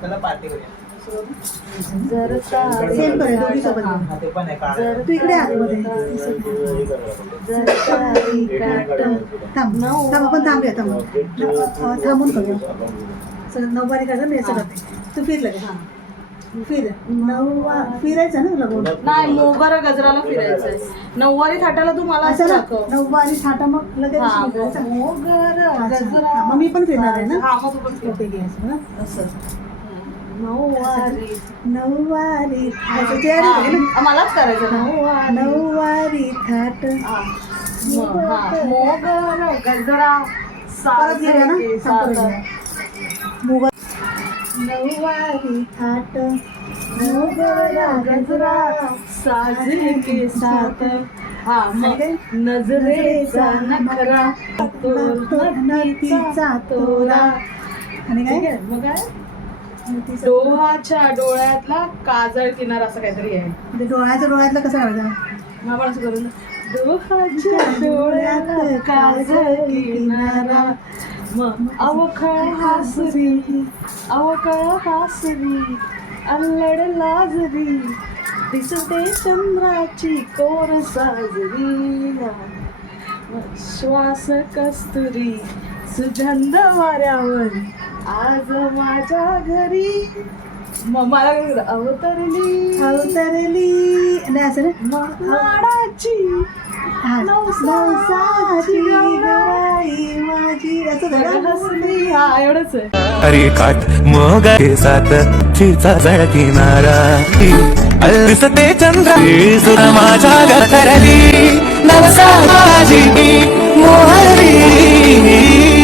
त्याला पार्टी करूया. जर सेम करूया दोघी सोबत. हा, ते पण आहे काढ. तू इकडे आतमध्ये थांब थांब आपण थांबूया थांबून करूया. सगळं नऊवारी काढा मी असं करते. तू फिर लगेच फिर फिरायचं ना तुला बोल. नाही मोगरा गजराला फिरायचंय. नऊवारी थाटाला तू मला असं दाखव. नऊवारी थाटा मग लगेच हा, फिरायचं. मोगरा अच्छा. गजरा. हा, मग मी पण फिरणार आहे ना. हा मग तू पण फिर. ओके घ्यायचं ना. असं नऊवारी नऊवारी असं तयारी झाली ना. हा, मलाच करायचं नऊवारी. नऊवारी थाट हा. मोगरा गजरा परत घेऊया ना. साजे परत केसात. घेऊया. मोगरा नऊवारी थाट मोगरा गजरा साजे के साथ. हा मग नजरेचा नखरा नथीचा तोरा आणि काय मग काय डोहाच्या डोळ्यातला काजळ किनारा असं काहीतरी आहे. म्हणजे डोळ्यातलं कसं करायचं. मग आपण असं करून डोहाच्या डोळ्यात काजळ किनारा. मग अवखळ हासरी अल्लड लाजरी दिसते चंद्राची कोर साजरी. श्वास कस्तुरी सुगंध वाऱ्यावर आज माझ्या घरी. मग मला अवतरली नाही असं ना. माडाची नवसाची गौराई माझी असं झालं. हसली. हा एवढंच आहे. अरे काट मग सात चिचा किनारा दिसते चंद्र सुर माझ्या घरली नवसा माझी मोहरी.